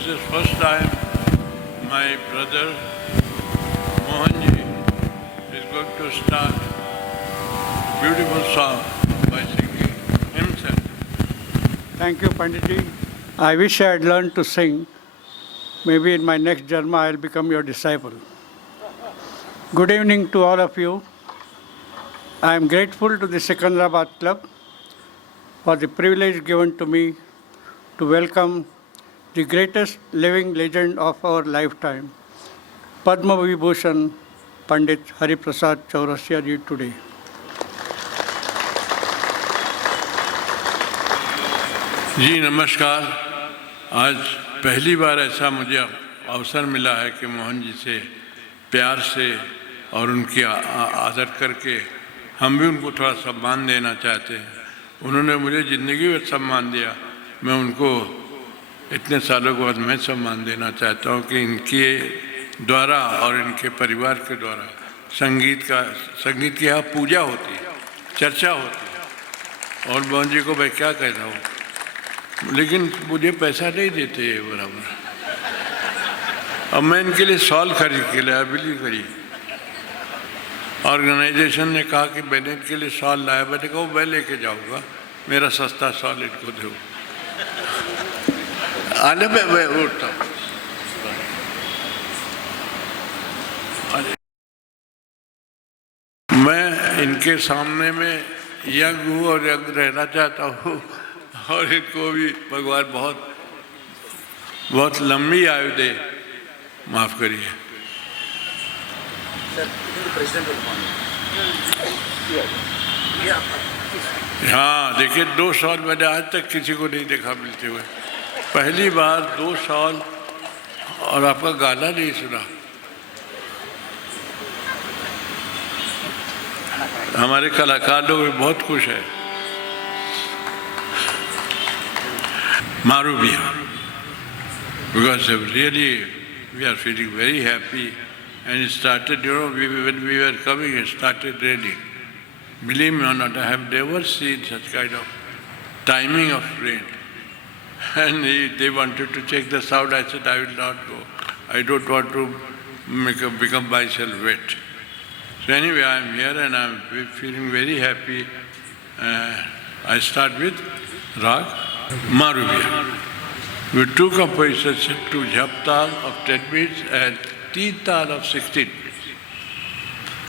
This is first time my brother Mohanji is going to start a beautiful song by singing himself. Thank you, Panditji. I wish I had learned to sing. Maybe in my next Janma I'll become your disciple. Good evening to all of you. I am grateful to the Secunderabad Club for the privilege given to me to welcome the greatest living legend of our lifetime, Padma Vibhushan Pandit Hariprasad Chaurasia ji today. जी नमस्कार। आज पहली बार ऐसा मुझे अवसर मिला है कि मोहन जी से प्यार से और उनकी आदर करके हम भी उनको थोड़ा सम्मान देना चाहते हैं। उन्होंने मुझे ज़िंदगी में सम्मान दिया, मैं उनको इतने सालों के बाद मैं सम्मान देना चाहता हूँ कि इनके द्वारा और इनके परिवार के द्वारा संगीत की यहाँ पूजा होती है, चर्चा होती है। और मोहन जी को मैं क्या कहता हूँ, लेकिन मुझे पैसा नहीं देते ये बराबर। अब मैं इनके लिए शॉल खरीद के लाया, बिल्ली खरीद। ऑर्गेनाइजेशन ने कहा कि मैंने इनके लिए शॉल लाया, मैंने कहा मैं लेके जाऊंगा, मेरा सस्ता शॉल इनको दो। आने में मैं उठता हूँ। मैं इनके सामने में यंग हूँ और यंग रहना चाहता हूँ और इनको भी भगवान बहुत लंबी आयु दे। माफ करिए। हाँ देखिए, 2 साल मैंने आज तक किसी को नहीं देखा मिलते हुए, पहली बार 2 साल और आपका गाना नहीं सुना। हमारे कलाकार लोग भी बहुत खुश हैं। Maru Bihar, because really we are feeling very happy, and it started, when we were coming, it started raining. Believe me or not, I have never seen such kind of timing of rain. And they wanted to check the sound. I said, I will not go. I don't want to become myself wet. So anyway, I am here and I am feeling very happy. I start with Rag Maru Bihar, with 2 compositions to Jap Tal of 10 beats and Teen Tal of 16.